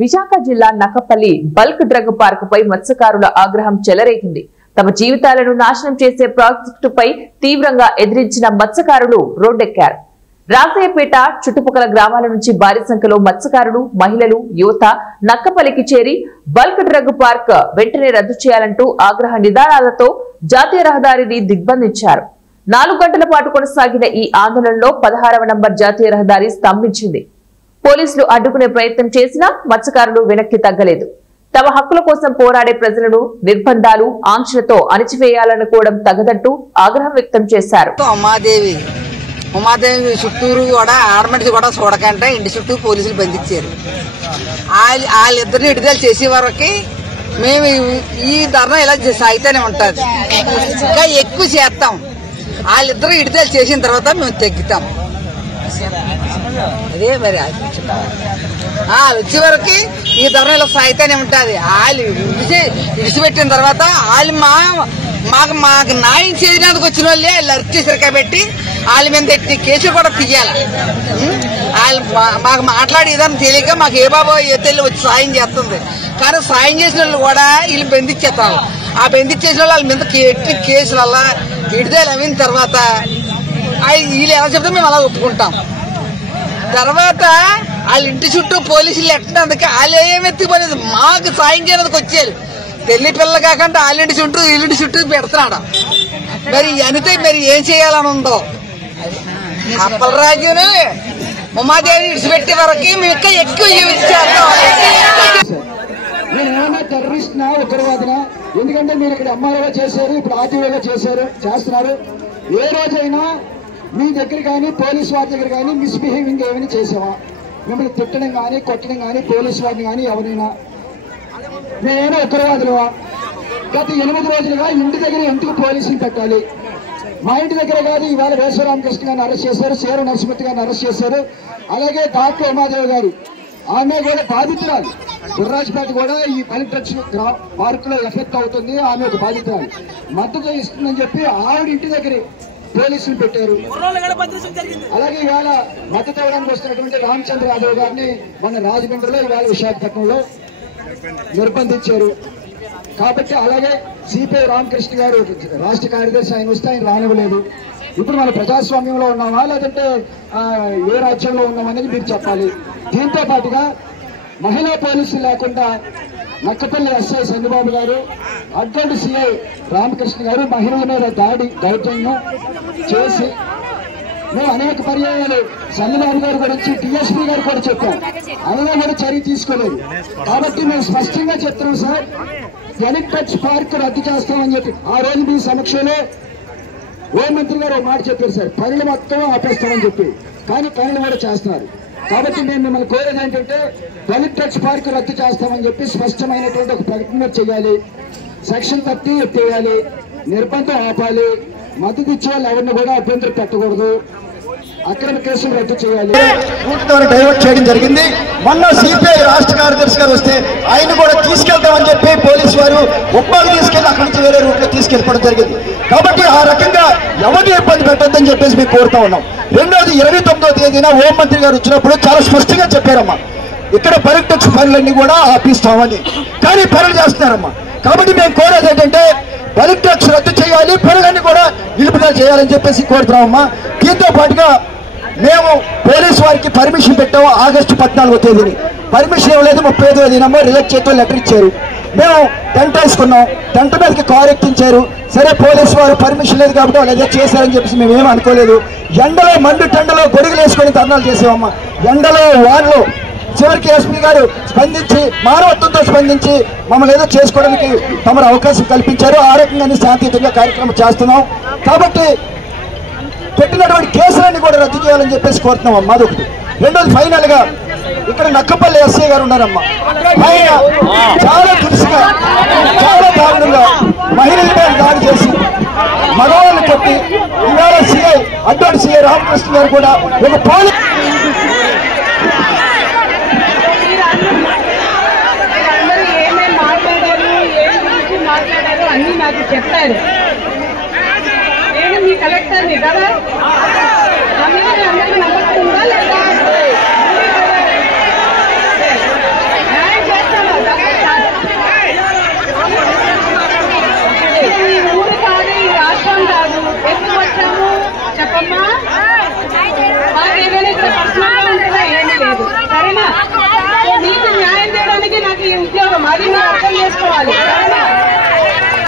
విశాఖ జిల్లా Nakkapalli bulk drug పార్కుపై మత్స్యకారుల ఆగ్రహం చెలరేగింది. తమ జీవితాలను నాశనం చేసే ప్రాజెక్టుపై తీవ్రంగా ఎదిరించిన మత్స్యకారులు రోడ్డెక్కారు. రాజయ్యపేట చుట్టుపక్కల గ్రామాల నుంచి భారీ సంఖ్యలో మత్స్యకారులు, మహిళలు, యువత నక్కపల్లికి చేరి బల్క్ డ్రగ్ పార్క్ వెంటనే రద్దు చేయాలంటూ ఆగ్రహ నినాదాలతో జాతీయ రహదారిని దిగ్బంధించారు. 4 గంటల పాటు కొనసాగిన ఈ ఆందోళనలో 16వ నంబర్ జాతీయ రహదారి స్తంభించింది. పోలీసులు అడ్డుకునే ప్రయత్నం చేసినా మత్స్యకారులు వెనక్కి తగ్గలేదు. తమ హక్కుల కోసం పోరాడే ప్రజలను నిర్బంధాలు, ఆంక్షలతో అణచివేయాలనుకోవడం తగదంటూ ఆగ్రహం వ్యక్తం చేశారు. ఉమాదేవి చుట్టూరు కూడా ఆడమడిది కూడా చూడకంటే ఇంటి చుట్టూ పోలీసులు బంధించారు. వాళ్ళిద్దరిని విడుదల చేసే వరకు మేము ఈ ధర్నా ఇలా సాగితేనే ఉంటుంది. ఇంకా ఎక్కువ చేస్తాం. వాళ్ళిద్దరు విడుదల చేసిన తర్వాత మేము తగ్గుతాం. అదే మరి వాళ్ళు వచ్చే వరకు ఈ ధర్నా ఇలా సాగితేనే ఉంటుంది. వాళ్ళు విడిచిపెట్టిన తర్వాత వాళ్ళు మాకు న్యాయం చేయడానికి వచ్చిన వాళ్ళే వాళ్ళు అరెస్ట్ చేశారు కాబట్టి వాళ్ళ మీద ఎట్టి కేసులు కూడా తీయాలి. వాళ్ళు మాకు మాట్లాడేదాన్ని తెలియక మాకు ఏ బాబో ఏ తెల్లి వచ్చి సాయం చేస్తుంది. కానీ సాయం చేసిన వాళ్ళు కూడా వీళ్ళు బంధించేస్తారు. ఆ బంధించేసిన వాళ్ళ మీద ఎట్టి కేసుల వల్ల విడుదల అయిన తర్వాత వీళ్ళు ఎలా చెప్తే మేము అలా ఒప్పుకుంటాం. తర్వాత వాళ్ళ ఇంటి చుట్టూ పోలీసులు ఎట్టినందుకు వాళ్ళు ఏమెత్తిపోలేదు. మాకు సాయం చేయడానికి వచ్చారు. పెళ్లి పిల్లలు కాకుండా వాళ్ళింటి చుట్టూ వీళ్ళింటి చుట్టూ పెడుతున్నాడు. మరి అనితే మరి ఏం చేయాలని ఉందో అప్పలరాజుని ఉమాదేవిని విడిచిపెట్టే వరకు మేము ఇంకా ఎక్కువ నేనేమన్నా టెర్రరిస్ట్ నా ఉగ్రవాదినా? ఎందుకంటే మీరు ఇక్కడ ఎంఆర్ఓగా చేశారు, ఇప్పుడు ఆర్టీఓగా చేస్తున్నారు. ఏ రోజైనా మీ దగ్గర కానీ పోలీసు వారి దగ్గర కానీ మిస్బిహేవింగ్ ఏమైనా చేసావా? మిమ్మల్ని తిట్టడం కానీ కొట్టడం కానీ పోలీసు వారిని కానీ ఎవరైనా నేనేమో ఉగ్రవాదులువా? గత 8 రోజులుగా ఇంటి దగ్గర ఎందుకు పోలీసులు పెట్టాలి? మా ఇంటి దగ్గర కాదు, ఇవాళ వేశ్వరామకృష్ణ గారిని అరెస్ట్ చేశారు, సేర నరసింహ గారిని అరెస్ట్ చేశారు. అలాగే డాక్టర్ ఉమాదేవి గారు, ఆమె కూడా బాధితురాలు. గుర్రాజ్పేట కూడా ఈ బల్క్ డ్రగ్స్ పార్క్ లో ఎఫెక్ట్ అవుతుంది, ఆమె ఒక బాధితురాలు. మద్దతు ఇస్తుందని చెప్పి ఆవిడ ఇంటి దగ్గర పోలీసులు పెట్టారు. అలాగే ఇవాళ మద్దతు ఇవ్వడానికి వస్తున్నటువంటి రామచంద్ర యాదవ్ గారిని మన రాజమండ్రిలో, ఇవాళ విశాఖపట్నంలో నిర్బంధించారు. కాబట్టి అలాగే సిపిఐ రామకృష్ణ గారు రాష్ట్ర కార్యదర్శి, ఆయన వస్తే ఆయన రానివ్వలేదు. ఇప్పుడు మన ప్రజాస్వామ్యంలో ఉన్నామా లేదంటే ఏ రాజ్యంలో ఉన్నామనేది మీరు చెప్పాలి. దీంతో పాటుగా మహిళా పోలీసులు లేకుండా నక్కపల్లి ఎస్ఐ చంద్రబాబు గారు, అడ్డండి సిఐ రామకృష్ణ గారు మహిళల మీద దౌర్జన్యం చేసి మేము అనేక పర్యాయాలు చంద్రబాబు గారి గురించి డిఎస్పీ గారు కూడా చెప్పాం, అయినా కూడా చర్య తీసుకోలేదు. కాబట్టి మేము స్పష్టంగా చెప్తున్నాం సార్, బల్క్ డ్రగ్స్ పార్క్ రద్దు చేస్తామని చెప్పి ఆ రోజు మీ సమక్షంలో హోంమంత్రి గారు మాట చెప్పారు సార్, పనులు మొత్తం ఆపేస్తామని చెప్పి. కానీ పనులు కూడా చేస్తున్నారు. కాబట్టి మేము మిమ్మల్ని కోరేది ఏంటంటే బల్క్ డ్రగ్స్ పార్క్ రద్దు చేస్తామని చెప్పి స్పష్టమైనటువంటి ఒక ప్రకటన చేయాలి. సెక్షన్ 30 ఎత్తేయాలి, నిర్బంధం ఆపాలి, మద్దతు ఇచ్చే వాళ్ళు ఎవరిని కూడా అభ్యంతరం పెట్టకూడదు, అక్రమ కేసులు రద్దు చేయాలి. రూట్ ద్వారా డైవర్ట్ చేయడం జరిగింది. మొన్న సిపిఐ రాష్ట్ర కార్యదర్శి గారు వస్తే ఆయన కూడా తీసుకెళ్తామని చెప్పి పోలీసు వారు ఉప్పాలు తీసుకెళ్లి అక్కడి నుంచి వేరే రూట్ లో తీసుకెళ్ళిపోవడం జరిగింది. కాబట్టి ఆ రకంగా ఎవరిని ఇబ్బంది పెట్టొద్దని చెప్పేసి మేము కోరుతా ఉన్నాం. రెండోది 29వ తేదీన హోంమంత్రి గారు వచ్చినప్పుడు చాలా స్పష్టంగా చెప్పారమ్మా, ఇక్కడ బల్క్ డ్రగ్స్ పనులన్నీ కూడా ఆపిస్తామని. కానీ పనులు చేస్తున్నారమ్మా. కాబట్టి మేము కోరేది ఏంటంటే బల్క్ డ్రగ్స్ రద్దు చేయాలి, పనులన్నీ కూడా నిలుపుదల చేయాలని చెప్పేసి కోరుతున్నామమ్మా. దీంతో పాటుగా మేము పోలీసు వారికి పర్మిషన్ పెట్టాము. ఆగస్టు 14వ తేదీని పర్మిషన్ ఇవ్వలేదు. 35వ తేదీనమ్మో రిజెక్ట్ చేస్తూ లెటర్ ఇచ్చారు. మేము టెంట్ వేసుకున్నాం, టెంట్ మీదకి కారు ఎక్కించారు. సరే పోలీసు వారు పర్మిషన్ లేదు కాబట్టి వాళ్ళు ఏదో చేశారని చెప్పేసి మేము ఏమీ అనుకోలేదు. ఎండలో మండు టెండలో గొడుగులు వేసుకొని ధర్నాలు చేసామమ్మా. ఎండలో వారిలో చివరికి ఎస్పీ గారు స్పందించి మానవత్వంతో స్పందించి మమ్మల్ని ఏదో చేసుకోవడానికి తమరు అవకాశం కల్పించారు. ఆ రకంగానే శాంతియుతంగా కార్యక్రమం చేస్తున్నాం. కాబట్టి పెట్టినటువంటి కేసులన్నీ కూడా రద్దు చేయాలని చెప్పేసి కోరుతున్నాం అమ్మా. అదొకటి. రెండోది ఫైనల్ గా ఇక్కడ నక్కపల్లి ఎస్ఐ గారు ఉన్నారమ్మా. ఆయన చాలా దురుసుగా, చాలా దారుణంగా మహిళల మీద దాడి చేసి మగవాళ్ళని కొట్టి ఇవాళ సిఐ అడ్డండి సిఐ రామకృష్ణ గారు కూడా ఒక పోలీస్